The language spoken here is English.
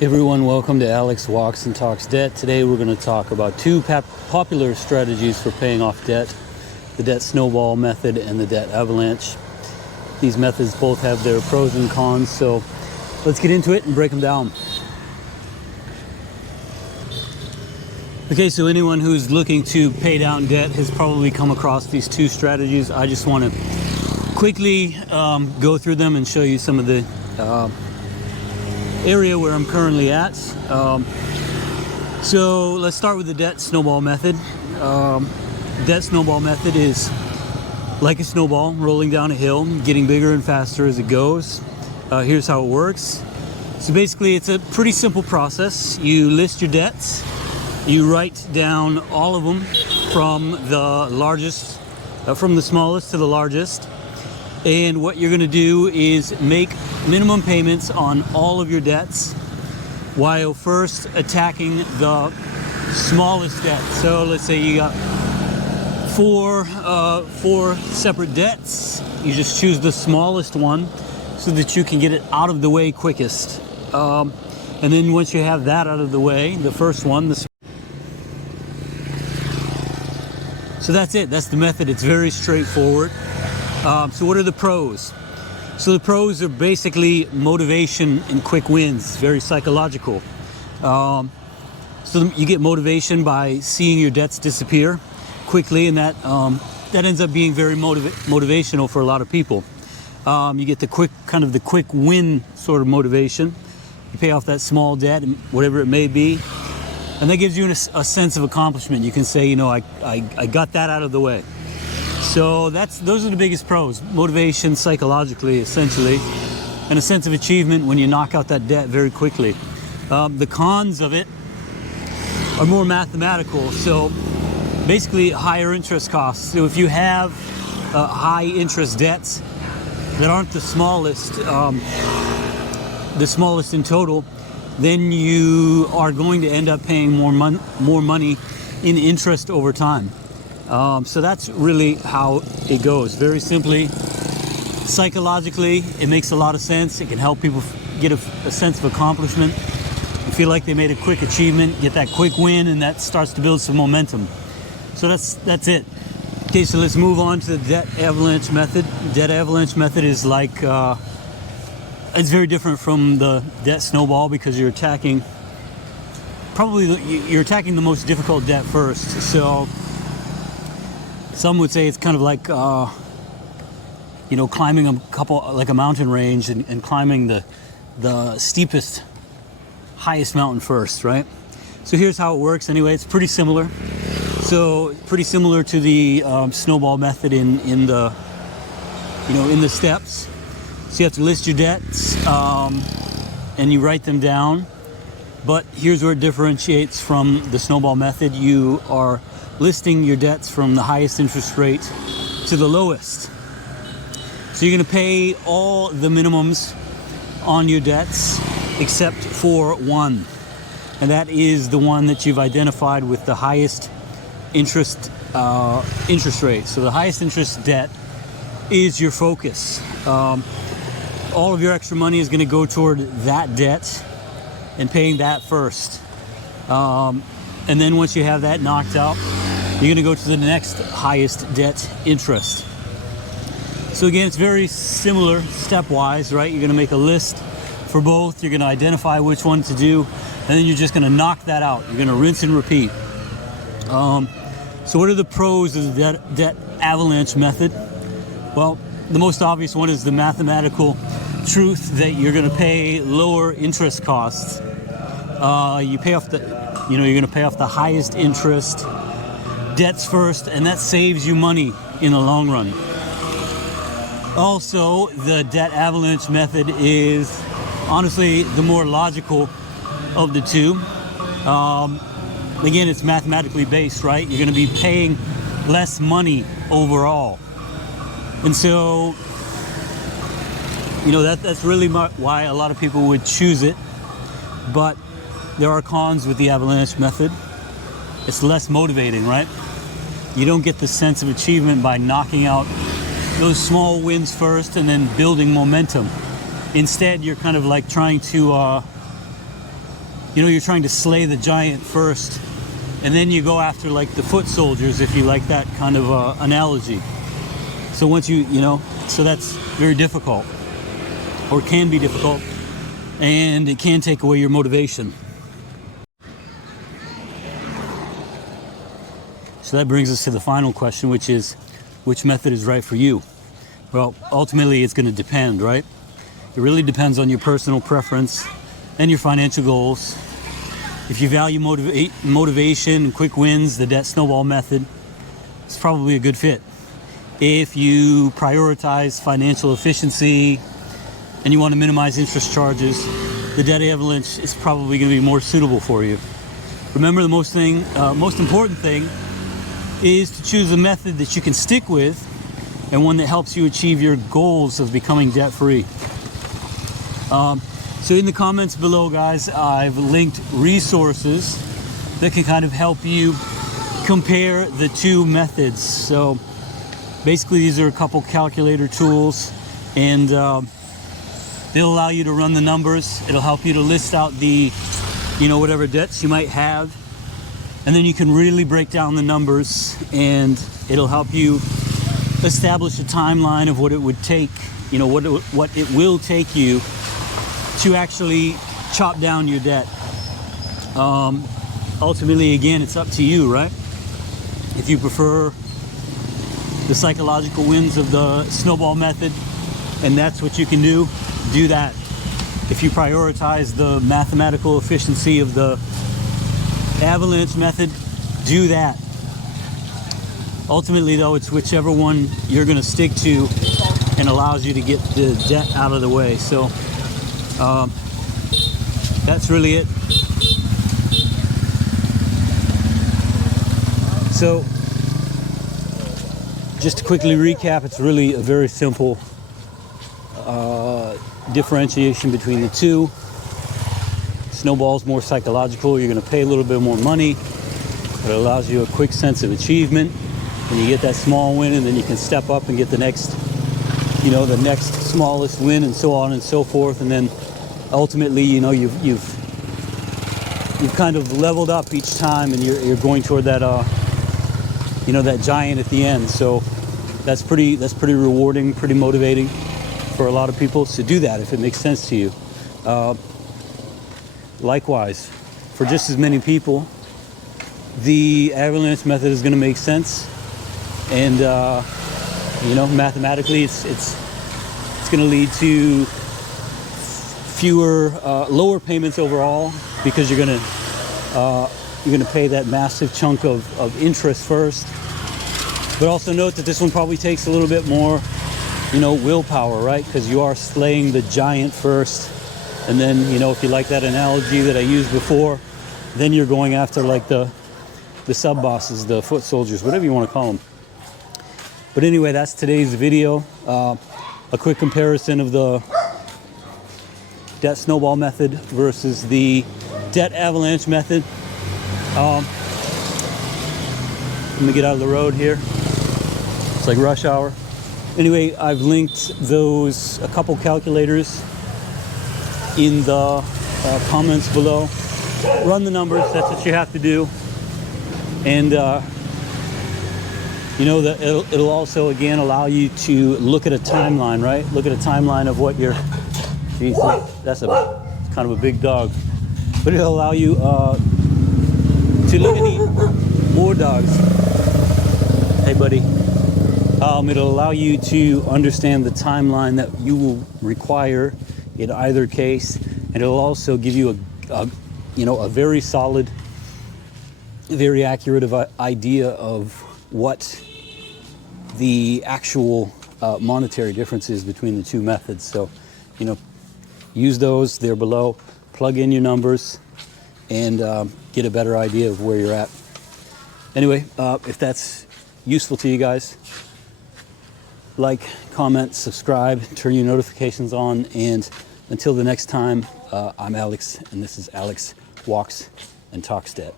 Everyone, welcome to Alex Walks and Talks Debt. Today we're going to talk about two popular strategies for paying off debt: the debt snowball method and the debt avalanche. These methods both have their pros and cons, so let's get into it and break them down. Okay, so anyone who's looking to pay down debt has probably come across these two strategies. I just want to quickly go through them and show you some of the area where I'm currently at. So let's start with the debt snowball method. Debt snowball method is like a snowball rolling down a hill, getting bigger and faster as it goes. Here's how it works. So basically it's a pretty simple process. You list your debts, you write down all of them from the largest, from the smallest to the largest. And what you're going to do is make minimum payments on all of your debts while first attacking the smallest debt. So let's say you got four separate debts. You just choose the smallest one so that you can get it out of the way quickest. And then once you have that out of the way, the first one, so that's it. That's the method. It's very straightforward. So what are the pros? So the pros are basically motivation and quick wins, very psychological. So you get motivation by seeing your debts disappear quickly, and that ends up being very motivational for a lot of people. You get the quick win sort of motivation. You pay off that small debt, whatever it may be, and that gives you a sense of accomplishment. You can say, you know, I got that out of the way. So those are the biggest pros: motivation psychologically, essentially, and a sense of achievement when you knock out that debt very quickly. The cons of it are more mathematical. So basically higher interest costs. So if you have high interest debts that aren't the smallest in total, then you are going to end up paying more money in interest over time. So that's really how it goes. Very simply, psychologically, it makes a lot of sense. It can help people get a sense of accomplishment. You feel like they made a quick achievement, get that quick win, and that starts to build some momentum. So that's it. Okay, so let's move on to the debt avalanche method. Debt avalanche method is like, it's very different from the debt snowball because you're attacking the most difficult debt first. So some would say it's kind of like, climbing a mountain range and climbing the steepest, highest mountain first, right? So here's how it works anyway. It's pretty similar. So pretty similar to the snowball method in the steps. So you have to list your debts and you write them down. But here's where it differentiates from the snowball method. You are listing your debts from the highest interest rate to the lowest. So you're going to pay all the minimums on your debts except for one, and that is the one that you've identified with the highest interest rate. So the highest interest debt is your focus. All of your extra money is going to go toward that debt and paying that first. And then once you have that knocked out, you're going to go to the next highest debt interest. So again, it's very similar stepwise, right? You're going to make a list for both. You're going to identify which one to do, and then you're just going to knock that out. You're going to rinse and repeat. So what are the pros of the debt avalanche method? Well, the most obvious one is the mathematical truth that you're going to pay lower interest costs. You're going to pay off the highest interest debts first, and that saves you money in the long run. Also, the debt avalanche method is honestly the more logical of the two. Again, it's mathematically based, right? You're going to be paying less money overall. And so, that's really why a lot of people would choose it. But there are cons with the avalanche method. It's less motivating, right? You don't get the sense of achievement by knocking out those small wins first and then building momentum. Instead, you're kind of like trying to you know, you're trying to slay the giant first, and then you go after like the foot soldiers, if you like that kind of analogy. So once you know, so that's very difficult, or can be difficult, and it can take away your motivation. So that brings us to the final question, which is, which method is right for you? Well, ultimately it's going to depend, right? It really depends on your personal preference and your financial goals. If you value motivation and quick wins, the debt snowball method is probably a good fit. If you prioritize financial efficiency and you want to minimize interest charges, the debt avalanche is probably going to be more suitable for you. Remember, the most important thing is to choose a method that you can stick with and one that helps you achieve your goals of becoming debt-free. So in the comments below, guys, I've linked resources that can kind of help you compare the two methods. So basically, these are a couple calculator tools, and they'll allow you to run the numbers. It'll help you to list out the, you know, whatever debts you might have. And then you can really break down the numbers, and it'll help you establish a timeline of what it would take, you know, what it will take you to actually chop down your debt. Ultimately, again, it's up to you, right? If you prefer the psychological wins of the snowball method, and that's what you can do, do that. If you prioritize the mathematical efficiency of the avalanche method, do that. Ultimately, though, it's whichever one you're going to stick to and allows you to get the debt out of the way. So that's really it. So just to quickly recap, it's really a very simple differentiation between the two. Snowball's more psychological. You're going to pay a little bit more money, but it allows you a quick sense of achievement, and you get that small win, and then you can step up and get the next, you know, the next smallest win, and so on and so forth. And then ultimately, you know, you've kind of leveled up each time, and you're going toward that you know, that giant at the end. So that's pretty rewarding, pretty motivating for a lot of people. So do that if it makes sense to you. Likewise, for just as many people, the avalanche method is going to make sense, and you know, mathematically, it's going to lead to fewer, lower payments overall, because you're going to pay that massive chunk of interest first. But also note that this one probably takes a little bit more, you know, willpower, right? Because you are slaying the giant first. And then, you know, if you like that analogy that I used before, then you're going after like the sub-bosses, the foot soldiers, whatever you want to call them. But anyway, that's today's video. A quick comparison of the debt snowball method versus the debt avalanche method. Let me get out of the road here. It's like rush hour. Anyway, I've linked those, a couple calculators, in the comments below. Run the numbers, that's what you have to do. And you know, that it'll also, again, allow you to look at a timeline, right? Look at a timeline of what your, geez, that's kind of a big dog. But it'll allow you to look at more dogs. Hey, buddy. It'll allow you to understand the timeline that you will require in either case, and it'll also give you a very solid, very accurate idea of what the actual monetary difference is between the two methods. So, you know, use those, they're below, plug in your numbers, and get a better idea of where you're at. Anyway, if that's useful to you guys, like, comment, subscribe, turn your notifications on, and until the next time, I'm Alex, and this is Alex Walks and Talks Debt.